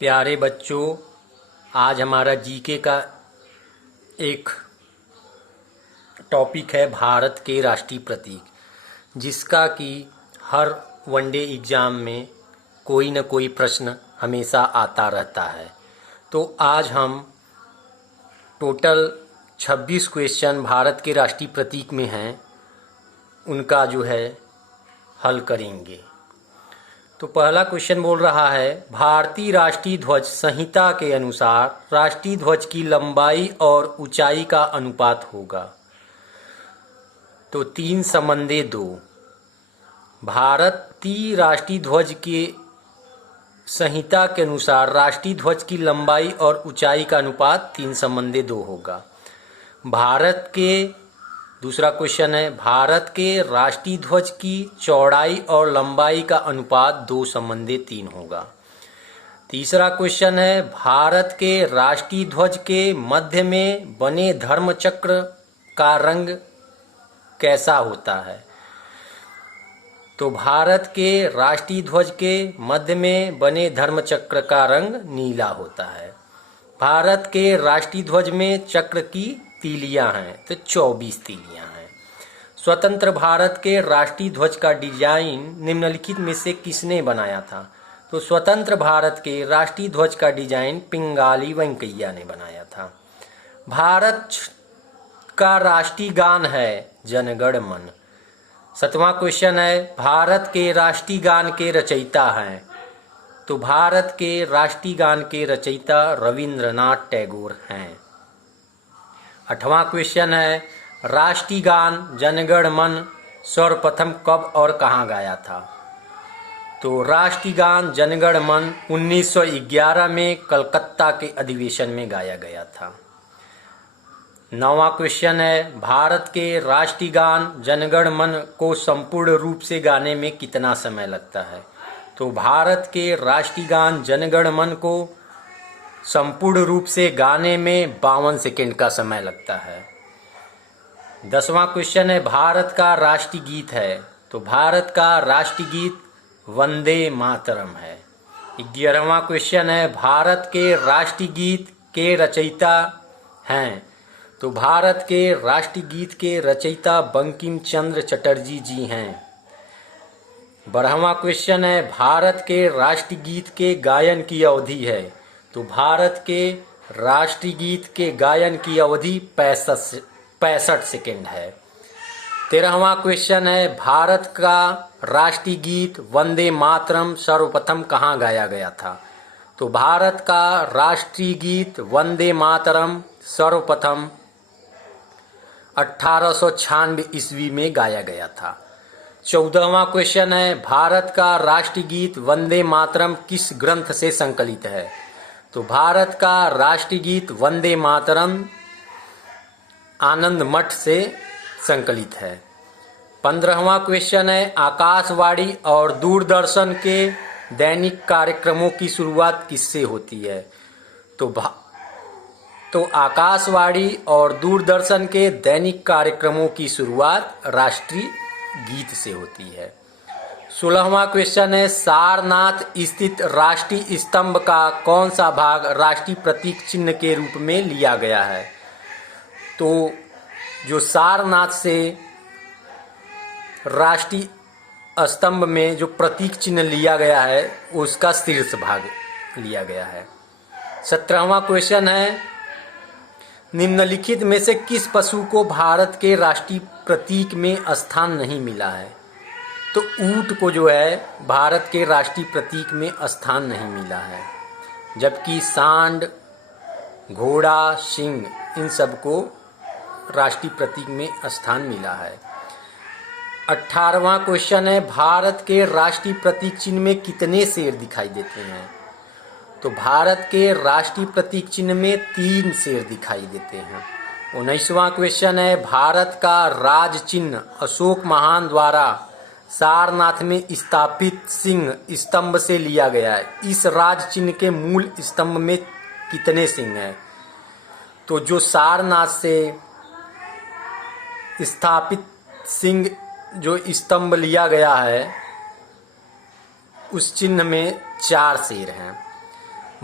प्यारे बच्चों, आज हमारा जीके का एक टॉपिक है भारत के राष्ट्रीय प्रतीक, जिसका कि हर वनडे एग्ज़ाम में कोई न कोई प्रश्न हमेशा आता रहता है। तो आज हम टोटल 26 क्वेश्चन भारत के राष्ट्रीय प्रतीक में हैं, उनका जो है हल करेंगे। तो पहला क्वेश्चन बोल रहा है, भारतीय राष्ट्रीय ध्वज संहिता के अनुसार राष्ट्रीय ध्वज की लंबाई और ऊंचाई का अनुपात होगा। तो 3:2। भारतीय राष्ट्रीय ध्वज के संहिता के अनुसार राष्ट्रीय ध्वज की लंबाई और ऊंचाई का अनुपात 3:2 होगा। भारत के दूसरा क्वेश्चन है, भारत के राष्ट्रीय ध्वज की चौड़ाई और लंबाई का अनुपात 2:3 होगा। तीसरा क्वेश्चन है, भारत के राष्ट्रीय ध्वज के मध्य में बने धर्मचक्र का रंग कैसा होता है। तो भारत के राष्ट्रीय ध्वज के मध्य में बने धर्मचक्र का रंग नीला होता है। भारत के राष्ट्रीय ध्वज में चक्र की तीलियां हैं, तो 24 तीलियां हैं। स्वतंत्र भारत के राष्ट्रीय ध्वज का डिजाइन निम्नलिखित में से किसने बनाया था। तो स्वतंत्र भारत के राष्ट्रीय ध्वज का डिजाइन पिंगाली वेंकैया ने बनाया था। भारत का राष्ट्रीय गान है जन गण मन। 7वां क्वेश्चन है, भारत के राष्ट्रीय गान के रचयिता हैं। तो भारत के राष्ट्रीय गान के रचयिता रविंद्रनाथ टैगोर हैं। 8वां क्वेश्चन है, राष्ट्रीय गान जन गण मन सर्वप्रथम कब और कहाँ गाया था। तो राष्ट्रीय गान जन गण मन 1911 में कलकत्ता के अधिवेशन में गाया गया था। 9वां क्वेश्चन है, भारत के राष्ट्रीय गान जन गण मन को संपूर्ण रूप से गाने में कितना समय लगता है। तो भारत के राष्ट्रीय गान जन गण मन को संपूर्ण रूप से गाने में 52 सेकेंड का समय लगता है। 10वां क्वेश्चन है, भारत का राष्ट्रीय गीत है। तो भारत का राष्ट्रीय गीत वंदे मातरम है। 11वां क्वेश्चन है, भारत के राष्ट्रीय गीत के रचयिता हैं। तो भारत के राष्ट्रीय गीत के रचयिता बंकिम चंद्र चटर्जी जी हैं। 12वां क्वेश्चन है, भारत के राष्ट्रीय गीत के गायन की अवधि है। तो भारत के राष्ट्रीय गीत के गायन की अवधि 65 सेकेंड है। 13वां क्वेश्चन है, भारत का राष्ट्रीय गीत वंदे मातरम सर्वप्रथम कहाँ गाया गया था। तो भारत का राष्ट्रीय गीत वंदे मातरम सर्वप्रथम 1896 ईस्वी में गाया गया था। 14वां क्वेश्चन है, भारत का राष्ट्रीय गीत वंदे मातरम किस ग्रंथ से संकलित है। तो भारत का राष्ट्रीय गीत वंदे मातरम आनंद मठ से संकलित है। 15वां क्वेश्चन है, आकाशवाणी और दूरदर्शन के दैनिक कार्यक्रमों की शुरुआत किससे होती है। तो आकाशवाणी और दूरदर्शन के दैनिक कार्यक्रमों की शुरुआत राष्ट्रीय गीत से होती है। 16वां क्वेश्चन है, सारनाथ स्थित राष्ट्रीय स्तंभ का कौन सा भाग राष्ट्रीय प्रतीक चिन्ह के रूप में लिया गया है। तो जो सारनाथ से राष्ट्रीय स्तंभ में जो प्रतीक चिन्ह लिया गया है उसका शीर्ष भाग लिया गया है। 17वां क्वेश्चन है, निम्नलिखित में से किस पशु को भारत के राष्ट्रीय प्रतीक में स्थान नहीं मिला है। तो ऊंट को जो है भारत के राष्ट्रीय प्रतीक में स्थान नहीं मिला है, जबकि सांड, घोड़ा, सिंह इन सबको राष्ट्रीय प्रतीक में स्थान मिला है। 18वां क्वेश्चन है, भारत के राष्ट्रीय प्रतीक चिन्ह में कितने शेर दिखाई देते हैं। तो भारत के राष्ट्रीय प्रतीक चिन्ह में 3 शेर दिखाई देते हैं। 19वां क्वेश्चन है, भारत का राज चिन्ह अशोक महान द्वारा सारनाथ में स्थापित सिंह स्तंभ से लिया गया है। इस राज चिन्ह के मूल स्तंभ में कितने सिंह हैं। तो जो सारनाथ से स्थापित सिंह जो स्तंभ लिया गया है उस चिन्ह में 4 शेर हैं।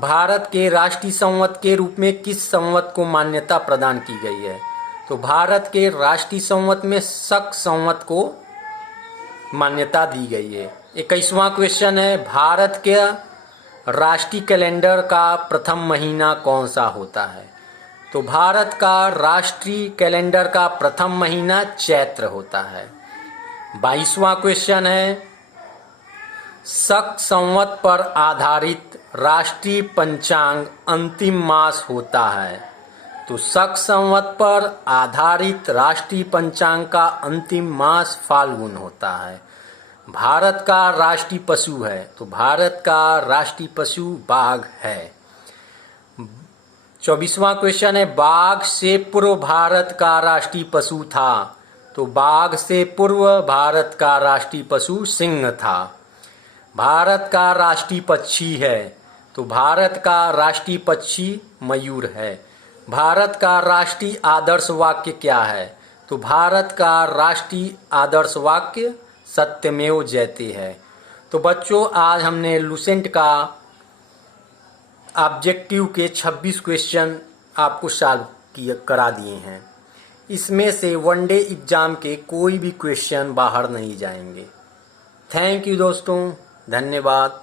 भारत के राष्ट्रीय संवत के रूप में किस संवत को मान्यता प्रदान की गई है? तो भारत के राष्ट्रीय संवत में शक संवत को मान्यता दी गई है। 21वां क्वेश्चन है, भारत के राष्ट्रीय कैलेंडर का प्रथम महीना कौन सा होता है? तो भारत का राष्ट्रीय कैलेंडर का प्रथम महीना चैत्र होता है। 22वां क्वेश्चन है, शक संवत पर आधारित राष्ट्रीय पंचांग अंतिम मास होता है। तो शक संवत पर आधारित राष्ट्रीय पंचांग का अंतिम मास फाल्गुन होता है। भारत का राष्ट्रीय पशु है, तो भारत का राष्ट्रीय पशु बाघ है। 24वां क्वेश्चन है, बाघ से पूर्व भारत का राष्ट्रीय पशु था। तो बाघ से पूर्व भारत का राष्ट्रीय पशु सिंह था। भारत का राष्ट्रीय पक्षी है, तो भारत का राष्ट्रीय पक्षी मयूर है। भारत का राष्ट्रीय आदर्श वाक्य क्या है? तो भारत का राष्ट्रीय आदर्श वाक्य सत्यमेव जयते है। तो बच्चों, आज हमने लुसेंट का ऑब्जेक्टिव के 26 क्वेश्चन आपको सॉल्व करा दिए हैं। इसमें से वनडे एग्जाम के कोई भी क्वेश्चन बाहर नहीं जाएंगे। थैंक यू दोस्तों, धन्यवाद।